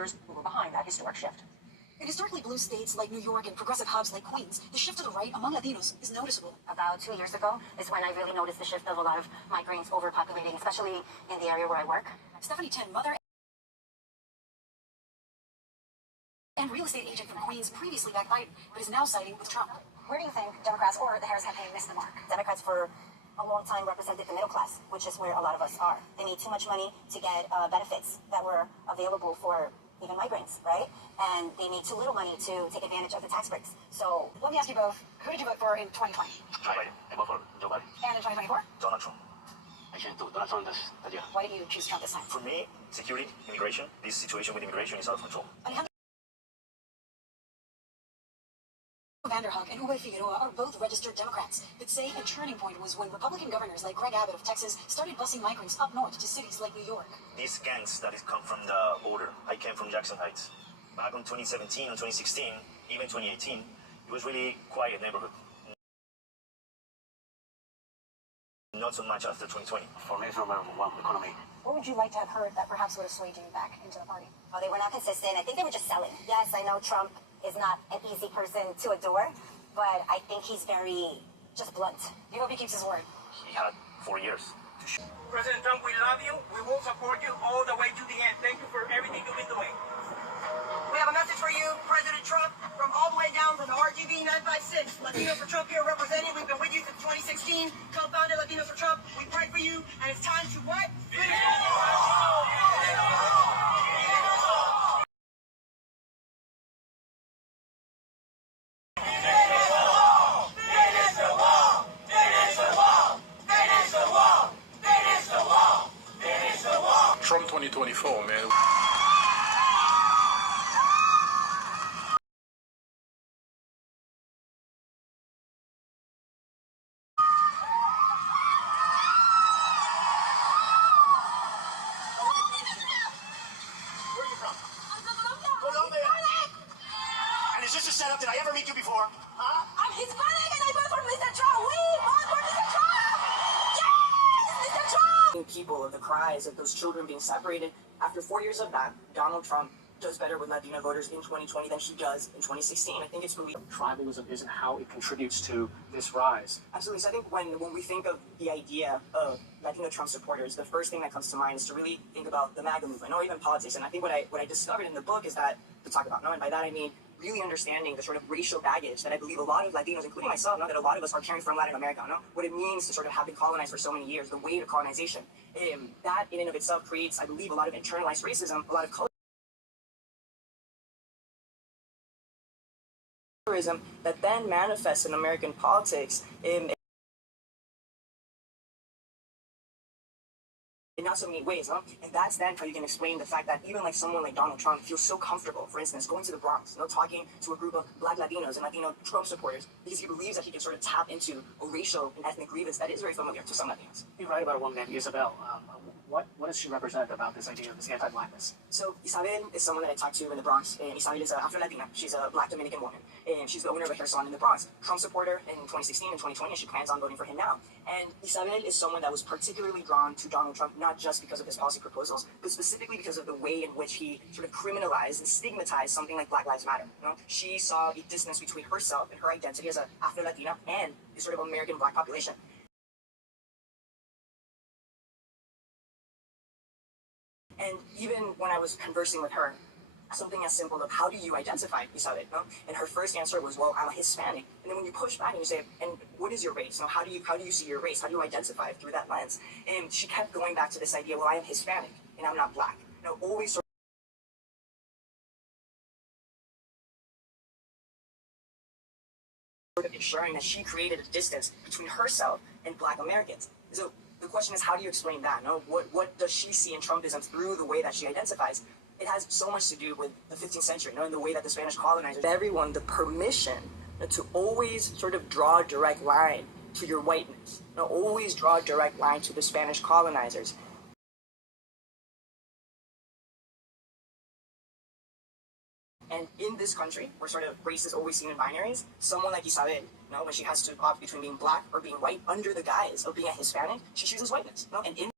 voters who were behind that historic shift. In historically blue states like New York and progressive hubs like Queens, the shift to the right among Latinos is noticeable. About 2 years ago is when I really noticed the shift of a lot of migrants overpopulating, especially in the area where I work. Stephanie Tin, mother and real estate agent from Queens, previously backed Biden, but is now siding with Trump. Where do you think Democrats or the Harris campaign missed the mark? Democrats for a long time represented the middle class, which is where a lot of us are. They made too much money to get benefits that were available for even migrants, right? And they made too little money to take advantage of the tax breaks. So let me ask you both, who did you vote for in 2020? Joe Biden. I vote for Joe Biden. And in 2024? Donald Trump. I changed to Donald Trump this year. Why did you choose Trump this time? For me, security, immigration, this situation with immigration is out of control. Vanderhoek and Ube Figueroa are both registered Democrats, but say a turning point was when Republican governors like Greg Abbott of Texas started busing migrants up north to cities like New York. These gangs that come from the border. I came from Jackson Heights. Back in 2017 and 2016, even 2018, it was really quiet neighborhood. Not so much after 2020. For me, from one economy. What would you like to have heard that perhaps would have swayed you back into the party? Oh, they were not consistent. I think they were just selling. Yes, I know Trump is not an easy person to adore, but I think he's very just blunt. You hope he keeps his word. He had 4 years to shoot. President Trump, we love you. We will support you all the way to the end. Thank you for everything you've been doing. We have a message for you, President Trump, from all the way down from the RGB 956. Latinos for Trump here representing. We've been with you since 2016. Co-founded Latinos for Trump. We pray for you, and it's time to what? Trump 2024, man. And is this a setup? Did I ever meet you before? Huh? I'm Hispanic and I vote for Mr. Trump. We vote for Mr. Trump. Yes, Mr. Trump. People of the cries of those children being separated. After 4 years of that, Donald Trump does better with Latino voters in 2020 than he does in 2016. I think it's really Tribalism isn't how it contributes to this rise. absolutely. So I think when we think of the idea of Latino Trump supporters, the first thing that comes to mind is to really think about the MAGA movement, or even politics. And I think what I discovered in the book is that to talk about, and by that I mean really understanding the sort of racial baggage that I believe a lot of Latinos, including myself, that a lot of us are carrying from Latin America, what it means to sort of have been colonized for so many years, the weight of colonization. That in and of itself creates, I believe, a lot of internalized racism, a lot of colorism that then manifests in American politics in not so many ways, and that's then how you can explain the fact that even like someone like Donald Trump feels so comfortable, for instance, going to the Bronx, talking to a group of Black Latinos and Latino Trump supporters, because he believes that he can sort of tap into a racial and ethnic grievance that is very familiar to some Latinos. You write about a woman named Isabel. What does she represent about this idea of this anti-blackness? So Isabel is someone that I talked to in the Bronx, and Isabel is an Afro-Latina. She's a Black Dominican woman, and she's the owner of a hair salon in the Bronx. Trump supporter in 2016 and 2020, and she plans on voting for him now. And Isabel is someone that was particularly drawn to Donald Trump, not just because of his policy proposals, but specifically because of the way in which he sort of criminalized and stigmatized something like Black Lives Matter. She saw a distance between herself and her identity as an Afro-Latina and the sort of American Black population. And even when I was conversing with her, something as simple of how do you identify, Isabel? And her first answer was, well, I'm a Hispanic. And then when you push back and you say, and what is your race? How do you see your race? How do you identify through that lens? And she kept going back to this idea, well, I am Hispanic and I'm not Black. Always sort of ensuring that she created a distance between herself and Black Americans. So the question is, how do you explain that? What does she see in Trumpism through the way that she identifies? It has so much to do with the 15th century, in the way that the Spanish colonizers gave everyone the permission to always sort of draw a direct line to your whiteness. Always draw a direct line to the Spanish colonizers. And in this country, where sort of race is always seen in binaries, someone like Isabel, when she has to opt between being Black or being white under the guise of being a Hispanic, she chooses whiteness. And in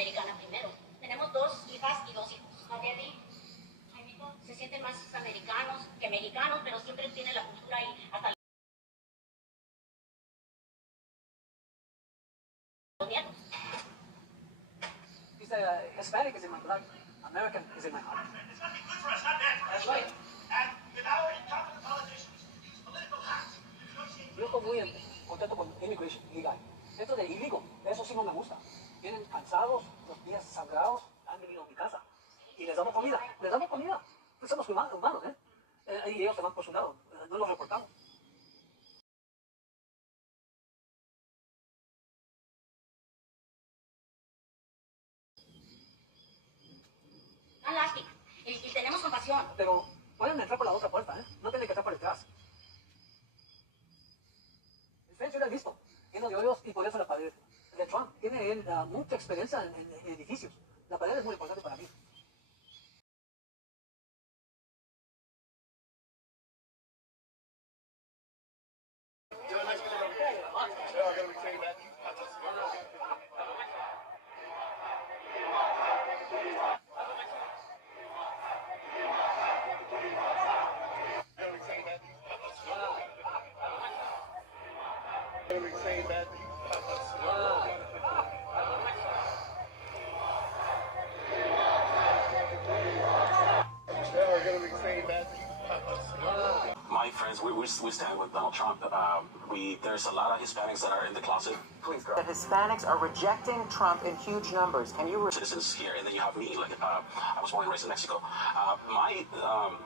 americana primero. Tenemos 2 hijas y 2 hijos. Marieli, Jaimito, se sienten más americanos que mexicanos, pero siempre tienen la cultura ahí hasta los nietos. He said, Hispanic is in my blood. American is in my heart. It's nothing good for us, not bad. That's right. And without talking to politicians, use political hacks. Yo estoy muy contento con immigration legal. Esto de illegal, eso sí no me gusta. Vienen cansados, los días sagrados, han venido a mi casa. Y les damos comida, les damos comida. Pues somos humanos, ¿eh? Y ellos se van por su lado, no los reportamos. Dan lástima. Y tenemos compasión. Pero pueden entrar por la otra puerta, ¿eh? No tienen que estar por detrás. Usted lo ha visto, lleno de hoyos y por eso la pared de Trump. Tiene él mucha experiencia en edificios. La pared es muy importante para mí. My friends, we stand with Donald Trump. There's a lot of Hispanics that are in the closet. Please go. The Hispanics are rejecting Trump in huge numbers. Can you? Citizens here, and then you have me. Like I was born and raised in Mexico. My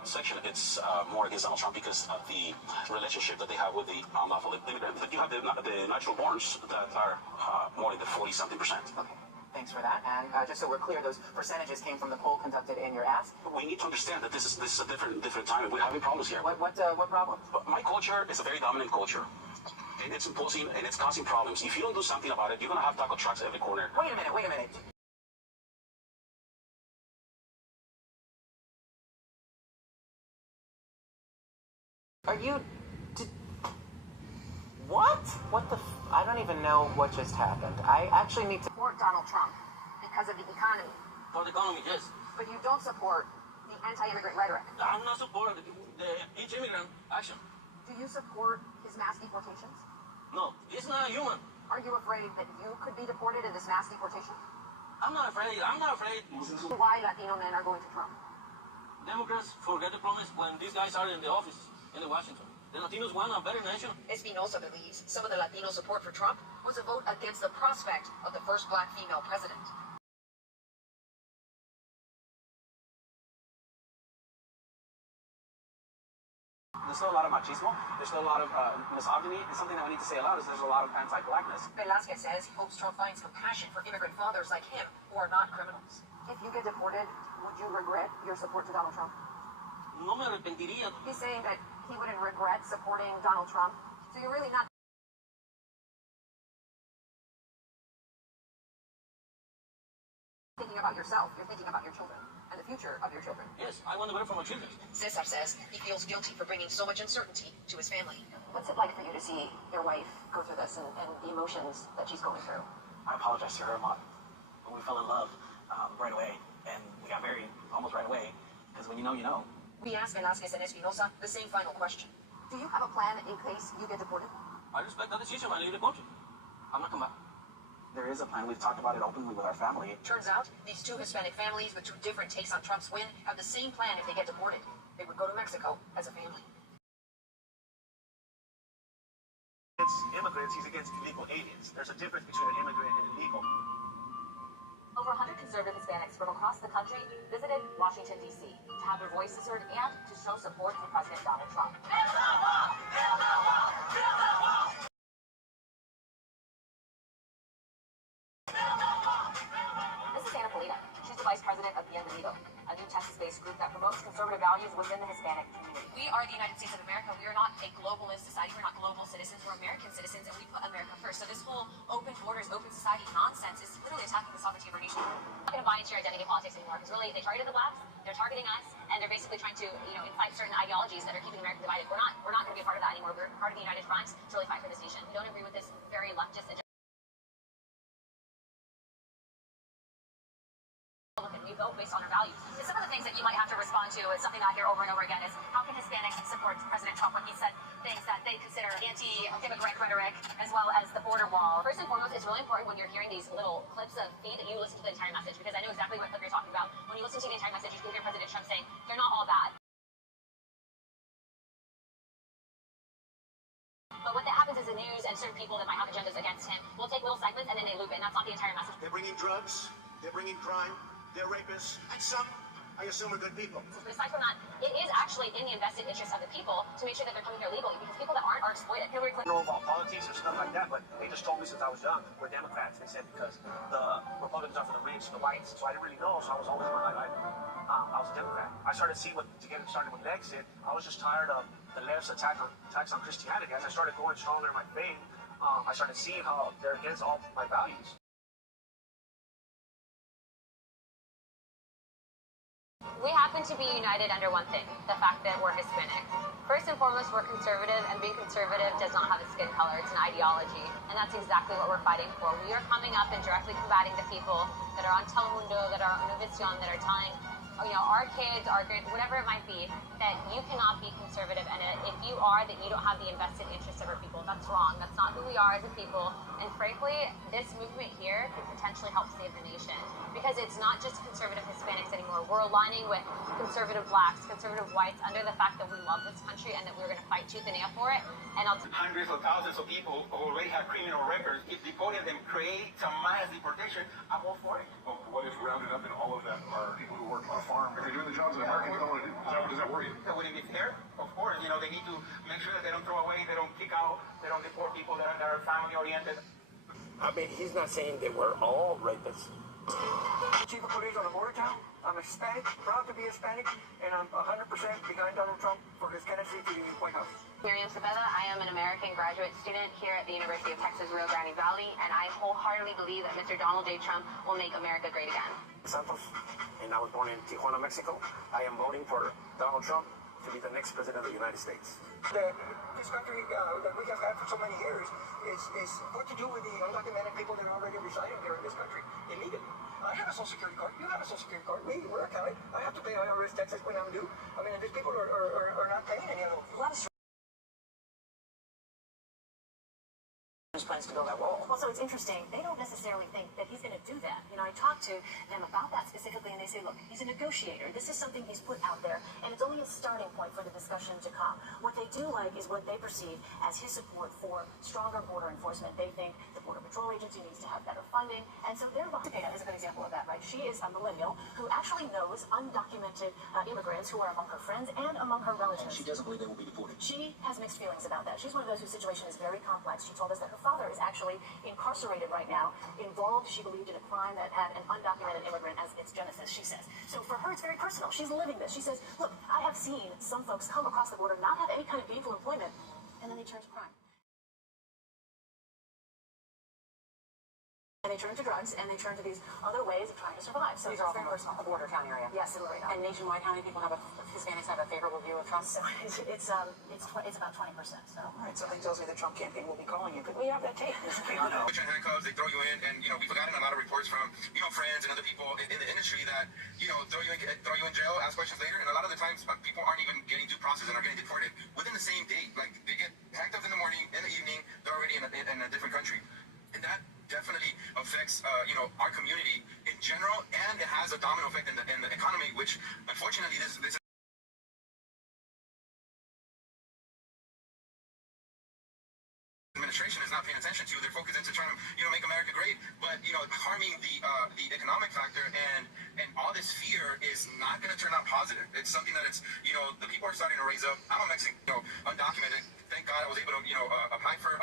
section, it's more against Donald Trump because of the relationship that they have with the unlawful immigrants. You have the natural borns that are more than the 40-something%. Okay. Thanks for that. And just so we're clear, those percentages came from the poll conducted in your ask. We need to understand that this is a different time, and we're having problems here. What problem? My culture is a very dominant culture, and it's imposing and it's causing problems. If you don't do something about it, you're gonna have taco trucks every corner. Wait a minute. Are you? What? What the? I don't even know what just happened. I actually need to Support Donald Trump because of the economy, For the economy, yes. but you don't support the anti-immigrant rhetoric. I'm not supporting each immigrant action. Do you support his mass deportations? No, it's not human. Are you afraid that you could be deported in this mass deportation? I'm not afraid. Why Latino men are going to Trump? Democrats forget the promise when these guys are in the office in Washington. The Latinos want a better nation. Espinosa believes some of the Latino support for Trump was a vote against the prospect of the first black female president. There's still a lot of machismo. There's still a lot of misogyny. And something that we need to say a lot is there's a lot of anti-blackness. Velasquez says he hopes Trump finds compassion for immigrant fathers like him who are not criminals. If you get deported, would you regret your support to Donald Trump? No me arrepentiría. He's saying that he wouldn't regret supporting Donald Trump. So you're really not thinking about yourself. You're thinking about your children and the future of your children. Yes, I want to better for my children. Cesar says he feels guilty for bringing so much uncertainty to his family. What's it like for you to see your wife go through this and the emotions that she's going through? I apologize to her a lot. When we fell in love right away, and we got married almost right away, because when you know, you know. We asked Velasquez and Espinosa the same final question. Do you have a plan in case you get deported? I respect that decision. I leave the country. I'm not coming back. There is a plan. We've talked about it openly with our family. Turns out, these two Hispanic families with two different takes on Trump's win have the same plan if they get deported. They would go to Mexico as a family. Against immigrants, he's against illegal aliens. There's a difference between an immigrant and illegal. Over 100 conservative Hispanics from across the country visited Washington, D.C. to have their voices heard and to show support for President Donald Trump. This is Anna Polita. She's the vice president of Bienvenido, a new Texas-based group that promotes conservative values within the Hispanic community. We are the United States of America. We are not a globalist society. We're not global citizens. We're American citizens, and we put America first. So this whole open borders, open society nonsense is literally attacking the sovereignty of our nation. We're not going to buy into your identity politics anymore because really they targeted the blacks, they're targeting us, and they're basically trying to, incite certain ideologies that are keeping America divided. We're not going to be a part of that anymore. We're part of the United Front to really fight for this nation. We don't agree with this very leftist agenda. we vote based on our values. And some of the things that you might have to respond to is something that I hear over and over again is how can Hispanics support President Trump when he said things that they consider anti-immigrant rhetoric as well as the border wall. First and foremost, it's really important when you're hearing these little clips of feed that you listen to the entire message, because I know exactly what clip you're talking about. When you listen to the entire message, you can hear President Trump saying they're not all bad. But what that happens is the news and certain people that might have agendas against him will take little segments and then they loop it, and that's not the entire message. They're bringing drugs, they're bringing crime, they're rapists, and some, I assume, are good people. But aside from that, it is actually in the invested interest of the people to make sure that they're coming here legally, because people that aren't are exploited. Hillary Clinton. I don't know about politics or stuff like that, but they just told me since I was young, we're Democrats. They said because the Republicans are for the rich, the whites, so I didn't really know, so I was always I was a Democrat. I started to see to get it started with Lexit. I was just tired of the left's attacks on Christianity. As I started going stronger in my faith, I started seeing how they're against all my values. We happen to be united under one thing, the fact that we're Hispanic. First and foremost, we're conservative, and being conservative does not have a skin color, it's an ideology, and that's exactly what we're fighting for. We are coming up and directly combating the people that are on Telemundo, that are on Univision, that are telling our kids, our whatever it might be, that you cannot be conservative, and if you are, that you don't have the invested interests of our people. That's wrong. That's not who we are as a people. And frankly, this movement here could potentially help save the nation, because it's not just conservative Hispanics anymore. We're aligning with conservative blacks, conservative whites, under the fact that we love this country and that we're going to fight tooth and nail for it. And hundreds of thousands of people who already have criminal records, if deporting them creates a mass deportation, I'm all for it. Well, what if rounded up and all of them are people who work on a farm? If they're doing the jobs that Americans don't want to do, does that worry you? That wouldn't be fair. Of course, they need to make sure that they don't throw away, they don't kick out, they don't deport people that are family-oriented. I mean, he's not saying that we're all rapists. Chief of police on a border town. I'm Hispanic, proud to be Hispanic, and I'm 100% behind Donald Trump for his candidacy to the White House. Miriam Cepeda, I am an American graduate student here at the University of Texas Rio Grande Valley, and I wholeheartedly believe that Mr. Donald J. Trump will make America great again. Santos, and I was born in Tijuana, Mexico. I am voting for Donald Trump to be the next president of the United States. This country that we have had for so many years is what to do with the undocumented people that are already residing here in this country illegally. I have a Social Security card. You have a Social Security card. We're accounted. I have to pay IRS taxes when I'm due. I mean, these people are not paying any of those. Plans to build that wall. Well, so it's interesting. They don't necessarily think that he's going to do that. I talked to them about that specifically, and they say, look, he's a negotiator. This is something he's put out there, and it's only a starting point for the discussion to come. What they do like is what they perceive as his support for stronger border enforcement. They think the Border Patrol Agency needs to have better funding, and so they're behind. Is a good example of that, right? She is a millennial who actually knows undocumented immigrants who are among her friends and among her relatives. She doesn't believe they will be deported. She has mixed feelings about that. She's one of those whose situation is very complex. She told us that her father is actually incarcerated right now, involved, she believed, in a crime that had an undocumented immigrant as its genesis, she says. So for her, it's very personal. She's living this. She says, look, I have seen some folks come across the border, not have any kind of gainful employment, and then they turn to crime. And they turn to drugs, and they turn to these other ways of trying to survive. So these are all very personal. A border town area. Yes, literally. And nationwide, how many people Hispanics have a favorable view of Trump? So it's about 20%. So. All right, something tells me the Trump campaign will be calling you. Could we have that tape? Put you in handcuffs, they throw you in, and we've gotten a lot of reports from friends and other people in the industry that throw you in jail, ask questions later, and a lot of the times people aren't even getting due process and are getting deported within the same day. Like they get packed up in the morning, in the evening, they're already in a different country, and that definitely affects our community in general, and it has a domino effect in the economy, which unfortunately this administration is not paying attention to. They're focused into trying to make America great, but harming the economic factor, and all this fear is not going to turn out positive. It's something that the people are starting to raise up. I'm a Mexican, undocumented. Thank God I was able to apply for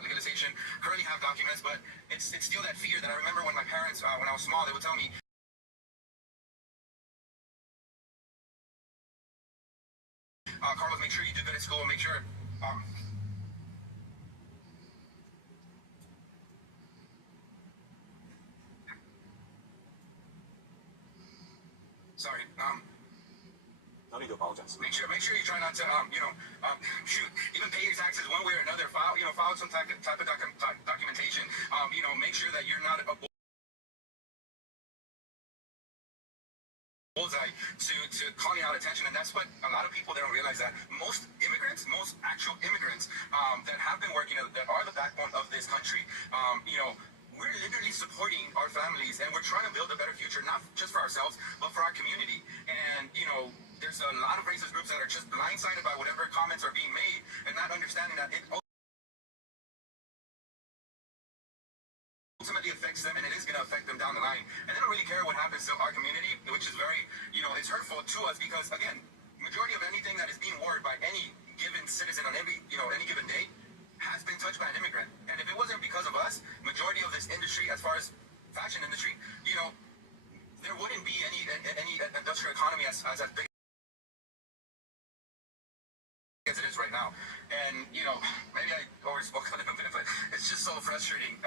legalization. Currently have documents, but it's still that fear that I remember when my parents, when I was small, they would tell me, Carlos, make sure you do good at school. Make sure. Sorry. No need to apologize. Make sure you try not to shoot, even pay your taxes one way or another. File some type of documentation. Make sure that you're not a bullseye to calling out attention, and that's what a lot of people they don't realize, that most immigrants, most actual immigrants that have been working, that are the backbone of this country, we're literally supporting our families, and we're trying to build a better future, not just for ourselves, but for our community. And there's a lot of racist groups that are just blindsided by whatever comments are being made, and not understanding that it ultimately affects them, and it is going to affect them down the line. And they don't really care what happens to our community, which is very, it's hurtful to us, because again, majority of anything that is being worn by any given citizen on any given day has been touched by an immigrant. And if it wasn't because of us, majority of this industry, as far as fashion industry, there wouldn't be any industrial economy as big as it is right now. And maybe I overspoke a little bit, but it's just so frustrating.